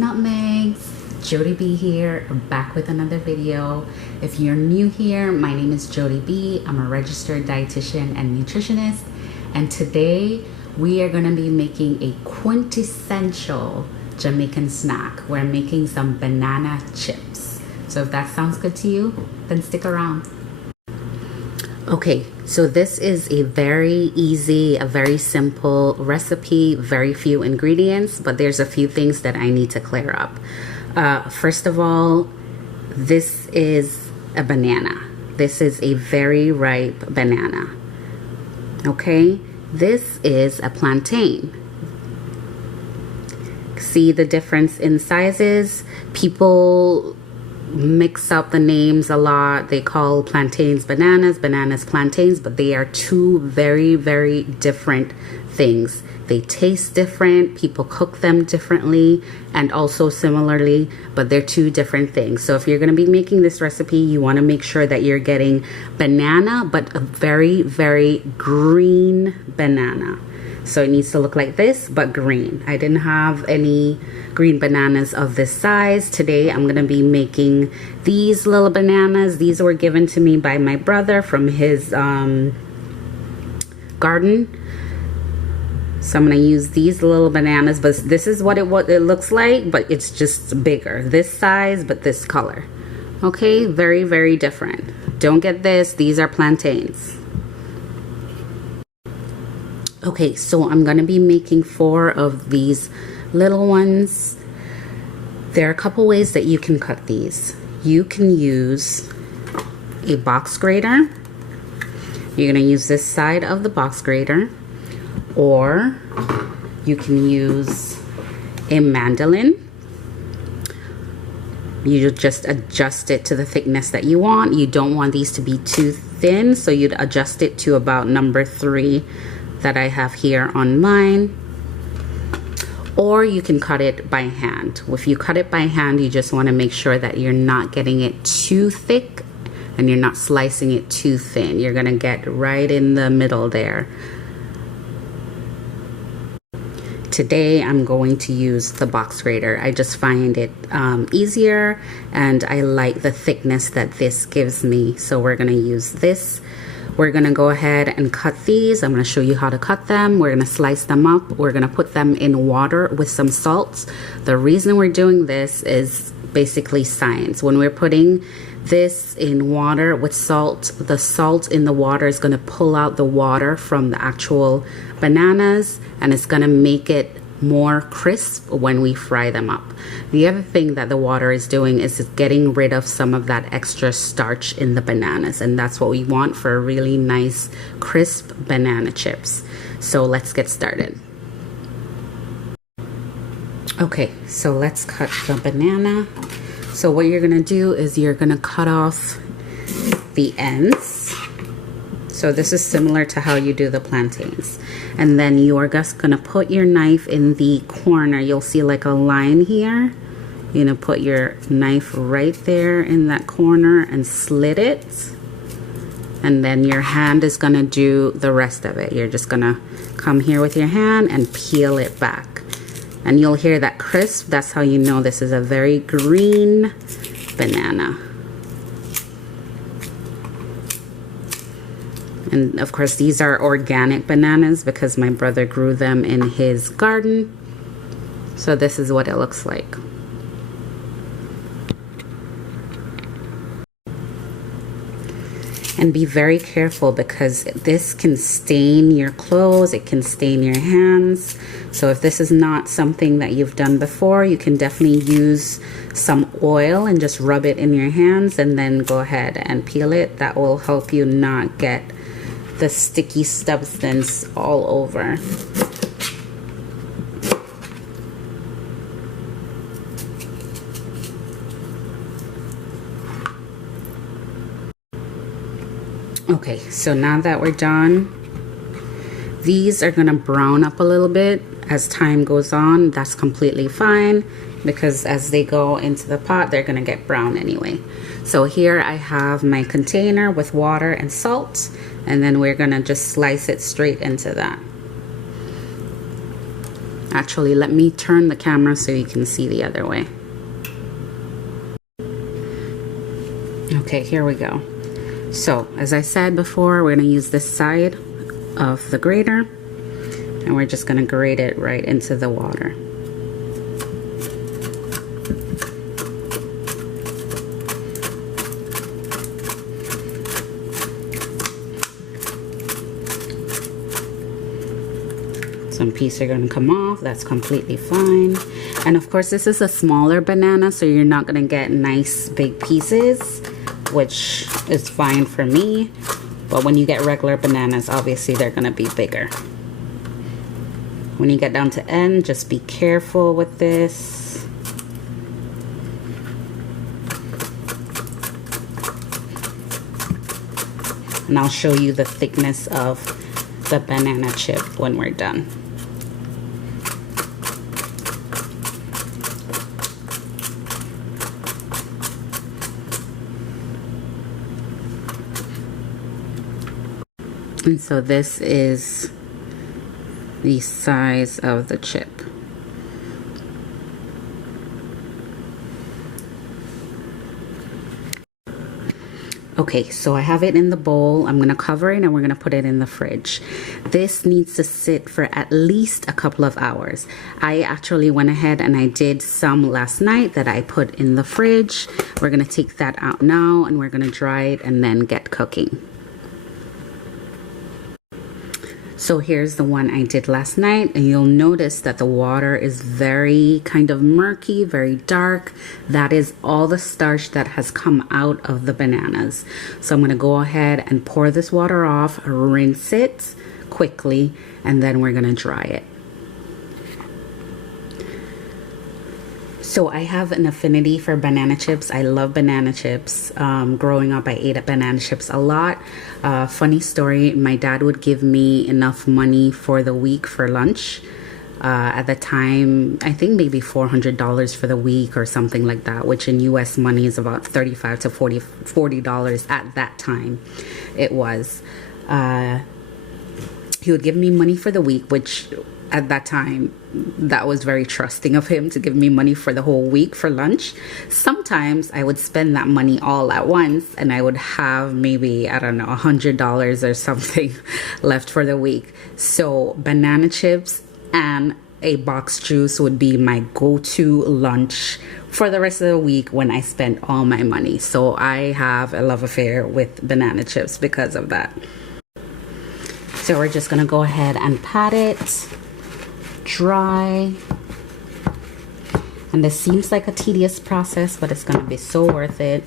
nutmegs. Jody B here, back with another video. If you're new here, my name is Jody B. I'm a registered dietitian and nutritionist, and today we are going to be making a quintessential Jamaican snack. We're making some banana chips. So if that sounds good to you, then stick around. Okay, so this is a very easy, a very simple recipe, very few ingredients, but there's a few things that I need to clear up. First of all, this is a banana. This is a very ripe banana. Okay, this is a plantain. See the difference in sizes? People mix up the names a lot. They call plantains bananas, bananas plantains, but they are two very, very different things. They taste different, people cook them differently and also similarly, but they're two different things. So if you're going to be making this recipe, you want to make sure that you're getting banana, but a very, very green banana. So it needs to look like this, but green. I didn't have any green bananas of this size. Today I'm going to be making these little bananas. These were given to me by my brother from his garden. So I'm going to use these little bananas, but this is what it looks like, but it's just bigger. This size, but this color. Okay, very, very different. Don't get this. These are plantains. Okay, so I'm going to be making 4 of these little ones. There are a couple ways that you can cut these. You can use a box grater. You're going to use this side of the box grater, or you can use a mandolin. You just adjust it to the thickness that you want. You don't want these to be too thin, so you'd adjust it to about number 3 that I have here on mine. Or you can cut it by hand. If you cut it by hand, you just want to make sure that you're not getting it too thick and you're not slicing it too thin. You're gonna get right in the middle there. Today I'm going to use the box grater. I just find it easier, and I like the thickness that this gives me. So we're gonna use this. We're gonna go ahead and cut these. I'm gonna show you how to cut them. We're gonna slice them up. We're gonna put them in water with some salt. The reason we're doing this is basically science. When we're putting this in water with salt, the salt in the water is gonna pull out the water from the actual bananas, and it's gonna make it more crisp when we fry them up. The other thing that the water is doing is getting rid of some of that extra starch in the bananas, and that's what we want for a really nice crisp banana chips. So let's get started. Okay, so let's cut the banana. So what you're gonna do is you're gonna cut off the ends. So this is similar to how you do the plantains. And then you're just gonna put your knife in the corner. You'll see like a line here. You're gonna put your knife right there in that corner and slit it. And then your hand is gonna do the rest of it. You're just gonna come here with your hand and peel it back. And you'll hear that crisp. That's how you know this is a very green banana. And of course, these are organic bananas because my brother grew them in his garden. So this is what it looks like. And be very careful because this can stain your clothes, it can stain your hands. So if this is not something that you've done before, you can definitely use some oil and just rub it in your hands and then go ahead and peel it. That will help you not get the sticky substance all over. Okay, so now that we're done, these are gonna brown up a little bit as time goes on. That's completely fine because as they go into the pot, they're gonna get brown anyway. So here I have my container with water and salt, and then we're gonna just slice it straight into that. Actually, let me turn the camera so you can see the other way. Okay, here we go. So, as I said before, we're going to use this side of the grater, and we're just going to grate it right into the water. Some pieces are going to come off. That's completely fine. And of course, this is a smaller banana, so you're not going to get nice big pieces, which is fine for me. But when you get regular bananas, obviously they're going to be bigger. When you get down to end, just be careful with this. And I'll show you the thickness of the banana chip when we're done. And so this is the size of the chip. Okay, so I have it in the bowl. I'm gonna cover it and we're gonna put it in the fridge. This needs to sit for at least a couple of hours. I actually went ahead and I did some last night that I put in the fridge. We're gonna take that out now and we're gonna dry it and then get cooking. So here's the one I did last night, and you'll notice that the water is very kind of murky, very dark. That is all the starch that has come out of the bananas. So I'm gonna go ahead and pour this water off, rinse it quickly, and then we're gonna dry it. So I have an affinity for banana chips. I love banana chips. Growing up, I ate banana chips a lot. Funny story, my dad would give me enough money for the week for lunch. At the time, I think maybe $400 for the week or something like that, which in US money is about $35 to $40 at that time. It was. He would give me money for the week, which at that time, that was very trusting of him to give me money for the whole week for lunch. Sometimes I would spend that money all at once and I would have maybe, I don't know, $100 or something left for the week. So banana chips and a box juice would be my go-to lunch for the rest of the week when I spent all my money. So I have a love affair with banana chips because of that. So we're just gonna go ahead and pat it dry, and this seems like a tedious process, but it's gonna be so worth it.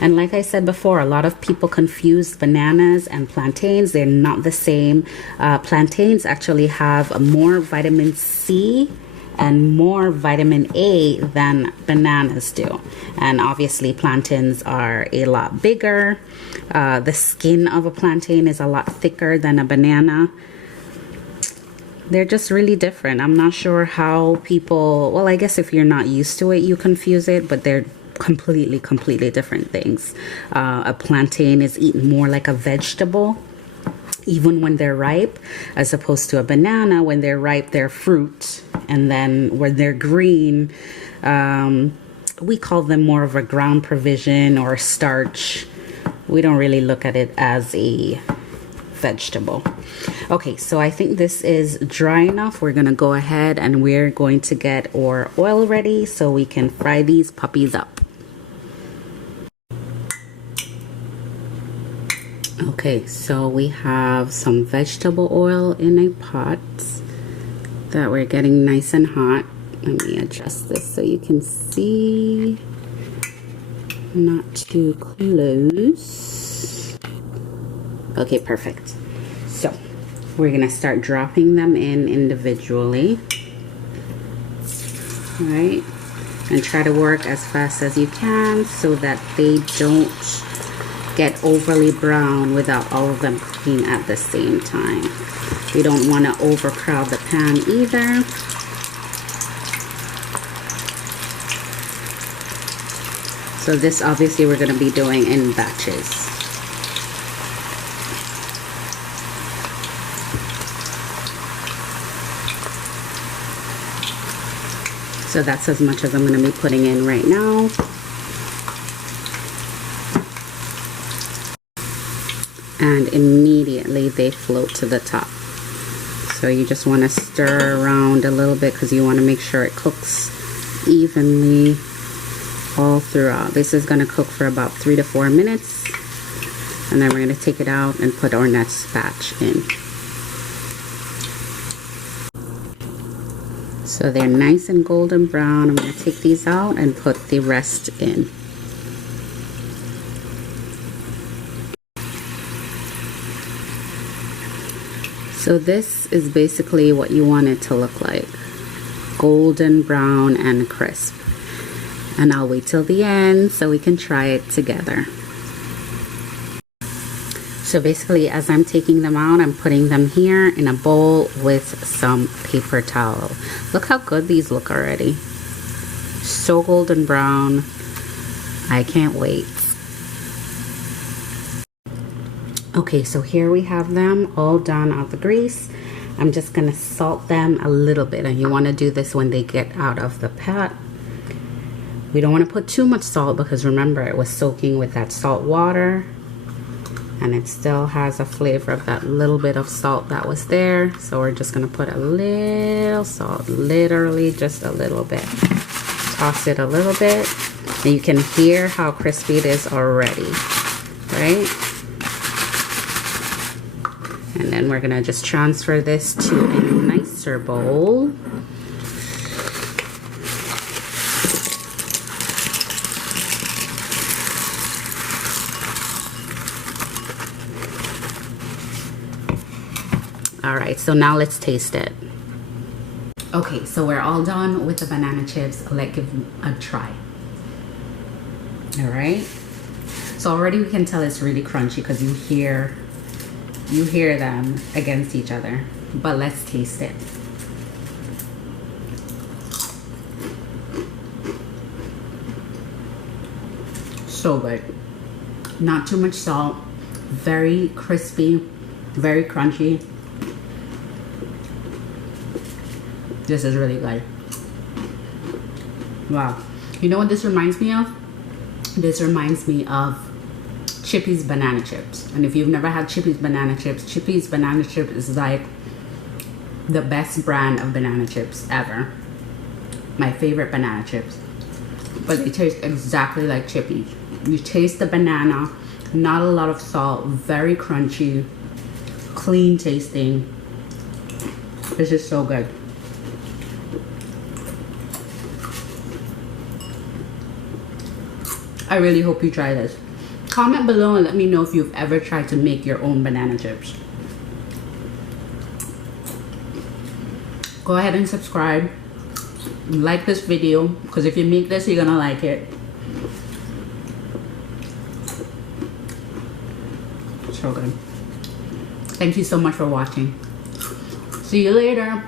And like I said before, a lot of people confuse bananas and plantains. They're not the same. Plantains actually have more vitamin C and more vitamin A than bananas do, and obviously plantains are a lot bigger. The skin of a plantain is a lot thicker than a banana. They're just really different. I'm not sure how people, well, I guess if you're not used to it, you confuse it, but they're completely different things. A plantain is eaten more like a vegetable, even when they're ripe, as opposed to a banana. When they're ripe, they're fruit, and then when they're green, we call them more of a ground provision or starch. We don't really look at it as a vegetable. Okay, so I think this is dry enough. We're gonna go ahead and we're going to get our oil ready so we can fry these puppies up. Okay, so we have some vegetable oil in a pot that we're getting nice and hot. Let me adjust this so you can see. Not too close. Okay, perfect. So we're gonna start dropping them in individually. All right, and try to work as fast as you can so that they don't get overly brown without all of them cooking at the same time. We don't want to overcrowd the pan either. So this obviously we're going to be doing in batches. So that's as much as I'm going to be putting in right now. And immediately they float to the top. So you just want to stir around a little bit because you want to make sure it cooks evenly all throughout. This is going to cook for about 3 to 4 minutes, and then we're going to take it out and put our next batch in. So they're nice and golden brown. I'm going to take these out and put the rest in. So this is basically what you want it to look like. Golden brown and crisp. And I'll wait till the end so we can try it together. So basically, as I'm taking them out, I'm putting them here in a bowl with some paper towel. Look how good these look already. So golden brown. I can't wait. Okay, so here we have them all done out the grease. I'm just gonna salt them a little bit, and you wanna do this when they get out of the pot. We don't wanna put too much salt because remember, it was soaking with that salt water, and it still has a flavor of that little bit of salt that was there. So we're just gonna put a little salt, literally just a little bit. Toss it a little bit, and you can hear how crispy it is already, right? And then we're gonna just transfer this to a nicer bowl. All right, so now let's taste it. Okay, so we're all done with the banana chips. Let's give them a try. All right, so already we can tell it's really crunchy because you hear them against each other, but let's taste it. So good. Not too much salt, very crispy, very crunchy. This is really good. Wow. You know what this reminds me of? This reminds me of Chippies banana chips. And if you've never had Chippies banana chips, Chippies banana chip is like the best brand of banana chips ever. My favorite banana chips. But they taste exactly like Chippies. You taste the banana, not a lot of salt, very crunchy, clean tasting. This is so good. I really hope you try this. Comment below and let me know if you've ever tried to make your own banana chips. Go ahead and subscribe. Like this video, because if you make this, you're gonna like it. So good. Thank you so much for watching. See you later.